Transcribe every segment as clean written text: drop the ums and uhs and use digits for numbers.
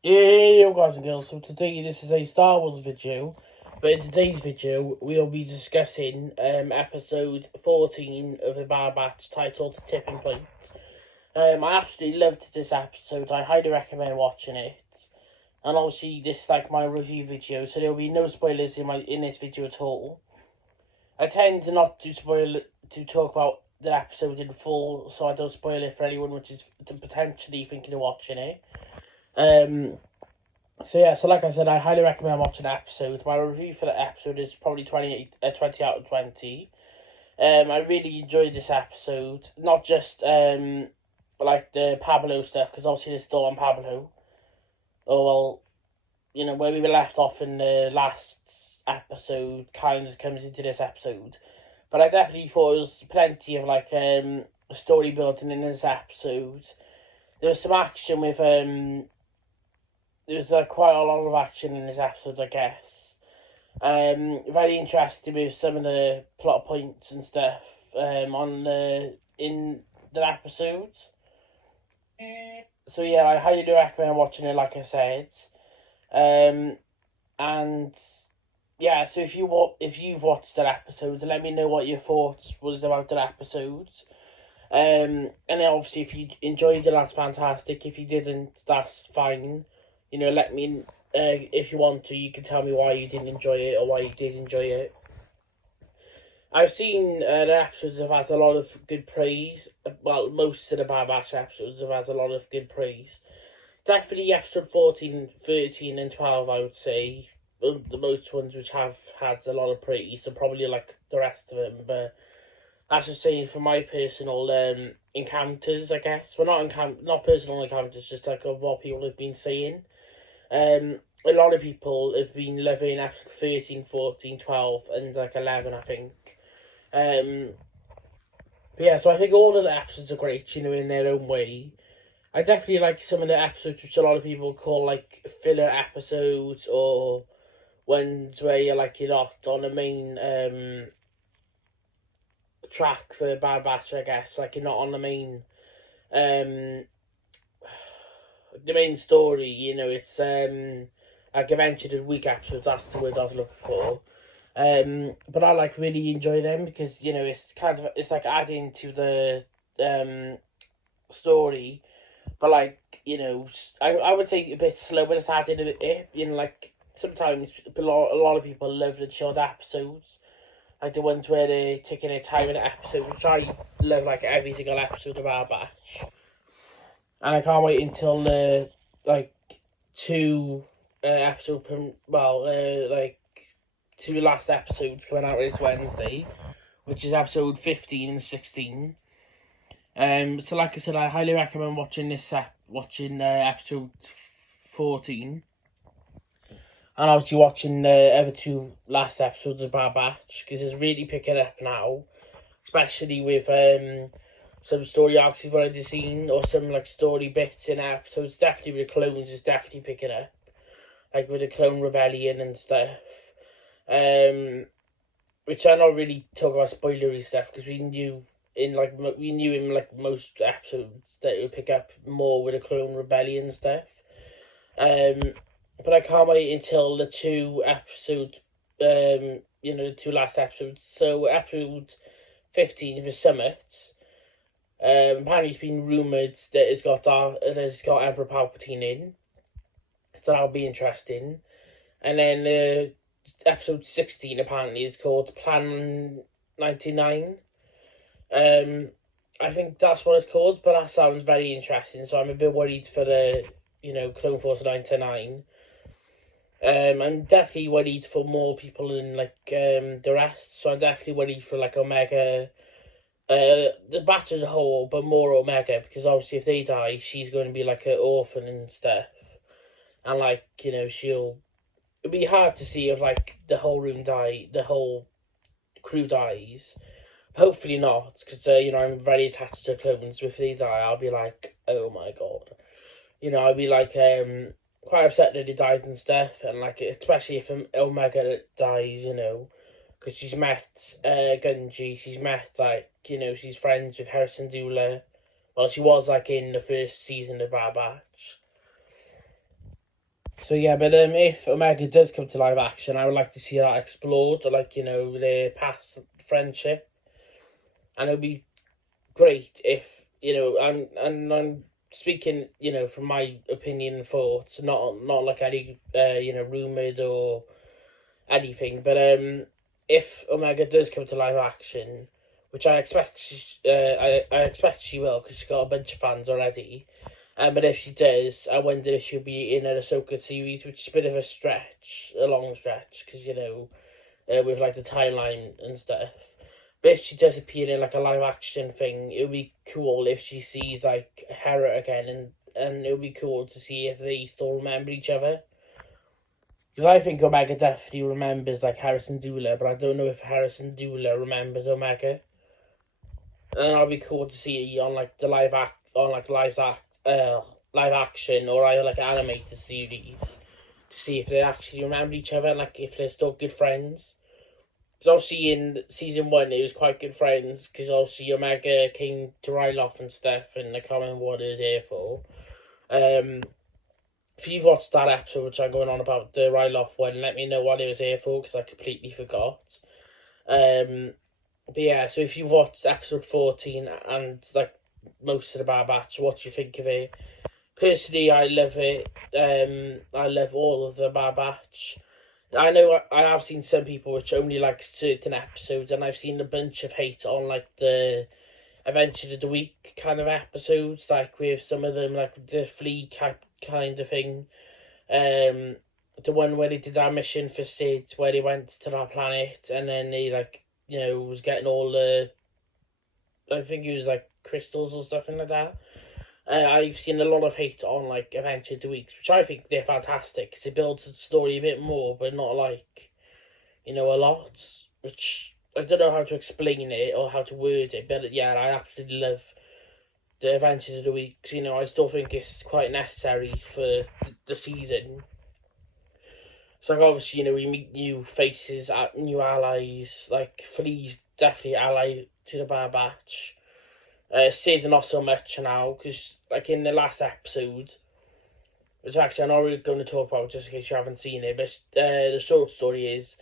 Yo guys and girls, so today this is a Star Wars video, but in today's video we'll be discussing episode 14 of the Bad Batch titled Tipping Point. I absolutely loved this episode, I highly recommend watching it, and obviously this is like my review video, so there will be no spoilers in this video at all. I tend to not to talk about the episode in full, so I don't spoil it for anyone which is potentially thinking of watching it. So like I said, I highly recommend watching the episode. My review for the episode is probably 20 out of 20. I really enjoyed this episode. Not just like the Pablo stuff, because obviously it's still on Pablo. Oh well, where we were left off in the last episode kind of comes into this episode. But I definitely thought there was plenty of like story building in this episode. There was some action with there's quite a lot of action in this episode, I guess. Very interested with some of the plot points and stuff in the episodes. So yeah, I highly recommend watching it, like I said. And yeah, so if you've watched that episode, let me know what your thoughts was about that episode. And then obviously if you enjoyed it, that's fantastic. If you didn't, that's fine. Let me, if you want to, you can tell me why you didn't enjoy it or why you did enjoy it. I've seen the episodes have had a lot of good praise. Well, most of the Bad Batch episodes have had a lot of good praise. Definitely episode 14, 13 and 12, I would say. The most ones which have had a lot of praise, and probably like the rest of them. But that's just saying for my personal encounters, I guess. Well, not personal encounters, just like of what people have been saying. A lot of people have been loving episode 13, 14, 12, and like 11, I think. But yeah, so I think all of the episodes are great, in their own way. I definitely like some of the episodes which a lot of people call like filler episodes, or ones where you're not on the main track for Bad Batch, I guess. Like you're not on um the main story, it's like adventure week episodes, that's the word I was looking for. But I like really enjoy them because, it's like adding to the story, but like, I would say a bit slow when it's added it, like sometimes a lot of people love the short episodes, like the ones where they're taking their time in an episode, which I love like every single episode of our batch. And I can't wait until the like two episode like two last episodes coming out this Wednesday, which is episode 15 and 16. So like I said, I highly recommend watching episode 14, and obviously watching the other two last episodes of Bad Batch, because it's really picking up now, especially with some story arcs we've already seen, or some like story bits in episodes. Definitely with the clones is definitely picking up, like with the Clone Rebellion and stuff. Which I'm not really talking about spoilery stuff, because we knew in most episodes that it would pick up more with the Clone Rebellion stuff. But I can't wait until the two episodes, the two last episodes. So episode 15 the Summit. Apparently it's been rumoured that it's got Emperor Palpatine in, so that'll be interesting. And then episode 16 apparently is called Plan 99. I think that's what it's called, but that sounds very interesting. So I'm a bit worried for the Clone Force 99. I'm definitely worried for more people than the rest. So I'm definitely worried for like Omega, the batch as a whole, but more Omega, because obviously if they die, she's going to be like an orphan and stuff, and it'll be hard to see if like the whole crew dies. Hopefully not, because I'm very attached to clones. If they die, I'll be like, oh my god, I'll be like quite upset that he dies and stuff, and like especially if Omega dies, because she's met Gunji, she's met she's friends with Hera Syndulla. Well, she was like in the first season of Bad Batch. So yeah, but if Omega does come to live action, I would like to see that explored, like, you know, their past friendship, and it would be great if, you know, and I'm speaking, you know, from my opinion and thoughts, not like any you know, rumored or anything, but if Omega does come to live action, which I expect I expect she will, because she's got a bunch of fans already. But if she does, I wonder if she'll be in an Ahsoka series, which is a bit of a stretch, a long stretch, because, you know, with like the timeline and stuff. But if she does appear in like a live action thing, it would be cool if she sees like Hera again, and it would be cool to see if they still remember each other. Because I think Omega definitely remembers like Harrison Dula, but I don't know if Harrison Dula remembers Omega. And I'll be cool to see on like the live action or either like animated series to see if they actually remember each other, and like if they're still good friends. Because obviously in season 1 it was quite good friends, because obviously Omega came to Ryloth and stuff, and I can't remember what it was here for. If you've watched that episode which I'm going on about, the Ryloth one, let me know what it was here for, because I completely forgot. But yeah, so if you've watched episode 14 and like most of the Bad Batch, what do you think of it? Personally, I love it. I love all of the Bad Batch. I know I have seen some people which only like certain episodes, and I've seen a bunch of hate on like the Adventures of the Week kind of episodes, like with some of them, like the Flea kind of thing. The one where they did that mission for Sid, where they went to that planet, and then they like, you know, was getting all the, I think it was like crystals or something like that. I've seen a lot of hate on like Adventure of the Weeks, which I think they're fantastic, because it builds the story a bit more, but not like, you know, a lot. Which I don't know how to explain it or how to word it, but yeah, I absolutely love the Adventures of the Weeks. You know, I still think it's quite necessary for the season. So like, obviously, you know, we meet new faces, new allies. Like Flea's definitely ally to the Bad Batch. Sid not so much now, because like in the last episode, which actually I'm not really going to talk about just in case you haven't seen it, but the short story is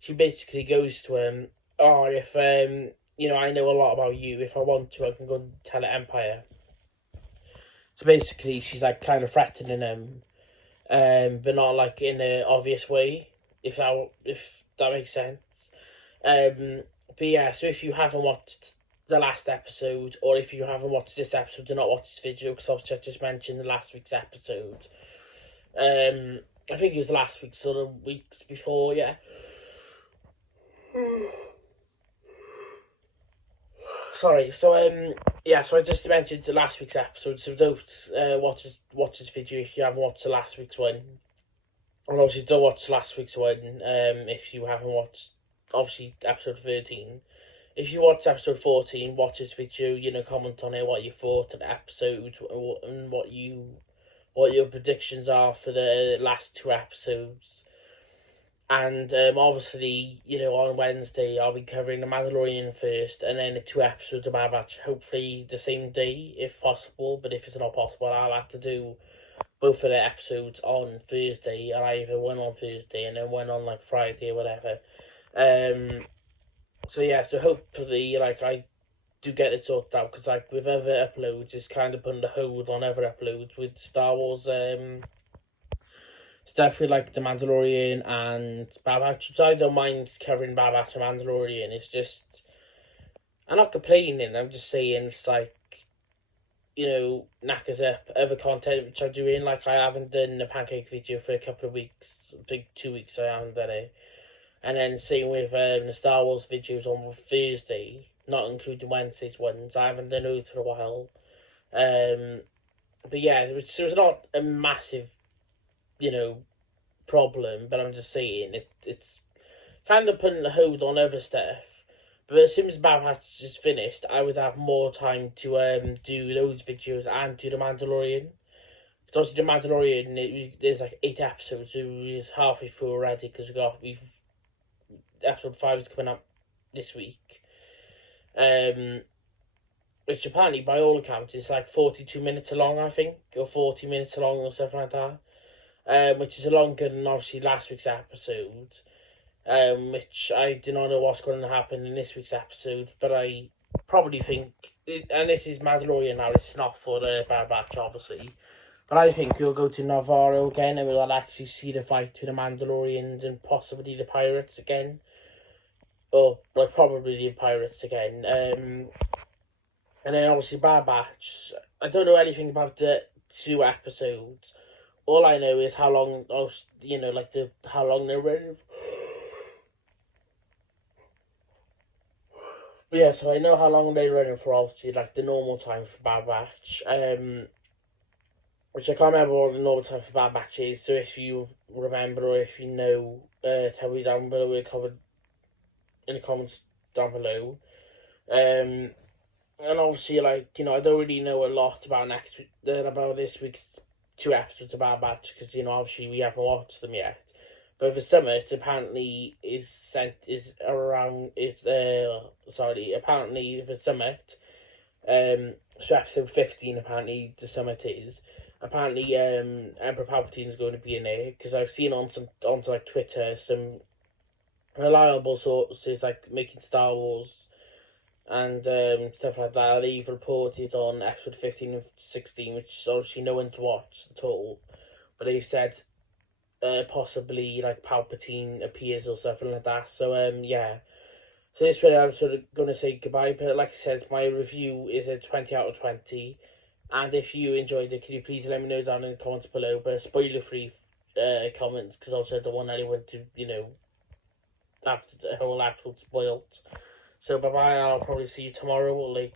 she basically goes to him, oh, if you know, I know a lot about you, if I want to I can go and tell the Empire. So basically she's like kind of threatening him, but not like in an obvious way, if that makes sense. But yeah, so if you haven't watched the last episode, or if you haven't watched this episode, do not watch this video, because obviously I just mentioned the last week's episode. I think it was last week, sort of weeks before, yeah. Sorry, so yeah, so I just mentioned the last week's episode, so don't watch this video if you haven't watched the last week's one. And obviously don't watch last week's one, if you haven't watched, obviously, episode 13. If you watch episode 14, watch this video, you know, comment on it, what you thought of the episode, and what your predictions are for the last 2 episodes. And obviously, you know, on Wednesday I'll be covering The Mandalorian first, and then the 2 episodes of Bad Batch, hopefully the same day if possible. But if it's not possible, I'll have to do both of the episodes on Thursday, or either one on Thursday and then one on like Friday or whatever. So yeah, so hopefully like I do get it sorted out, because like with other uploads, it's kind of putting a hold on other uploads with Star Wars stuff with like The Mandalorian and Bad Batch, which I don't mind covering Bad Batch and Mandalorian. It's just, I'm not complaining, I'm just saying it's like, you know, knackers up other content which I'm doing. Like I haven't done a pancake video for a couple of weeks, I think 2 weeks I haven't done it. And then same with the Star Wars videos on Thursday, not including Wednesday's ones. I haven't done those for a while. But yeah, it was not a massive, you know, problem, but I'm just saying it's kind of putting a hold on other stuff. But as soon as Bad Batch is finished, I would have more time to do those videos and do The Mandalorian. Because obviously The Mandalorian, there's like 8 episodes, so we're halfway through already, because episode 5 is coming up this week. Which apparently, by all accounts, is like 42 minutes long, I think, or 40 minutes long, or something like that. which is a lot longer than obviously last week's episode, which I do not know what's going to happen in this week's episode, but I probably think, and this is Mandalorian now, it's not for the Bad Batch, obviously, but I think we'll go to Navarro again, and we'll actually see the fight between the Mandalorians and possibly the pirates again, or like probably the pirates again. And then obviously Bad Batch. I don't know anything about the 2 episodes. All I know is how long, how long they're running. Yeah, so I know how long they're running for. Obviously, like the normal time for Bad Batch. Which I can't remember what the normal time for Bad Batch is. So if you remember or if you know, tell me down below in the comments down below. And obviously, like, I don't really know a lot about about this week's 2 episodes of Bad Batch because, obviously we haven't watched them yet. But the summit apparently apparently the summit, so episode 15 apparently the summit is. Apparently, Emperor Palpatine's going to be in it because I've seen on like Twitter some reliable sources like Making Star Wars and stuff like that. They've reported on episode 15 and 16, which obviously no one's watched at all, but they've said possibly like Palpatine appears or something like that. So yeah. So this video I'm sort of gonna say goodbye, but like I said, my review is a 20 out of 20. And if you enjoyed it, can you please let me know down in the comments below, but spoiler-free comments, because also I don't want anyone to, have the whole episode spoiled. So bye-bye, I'll probably see you tomorrow or later.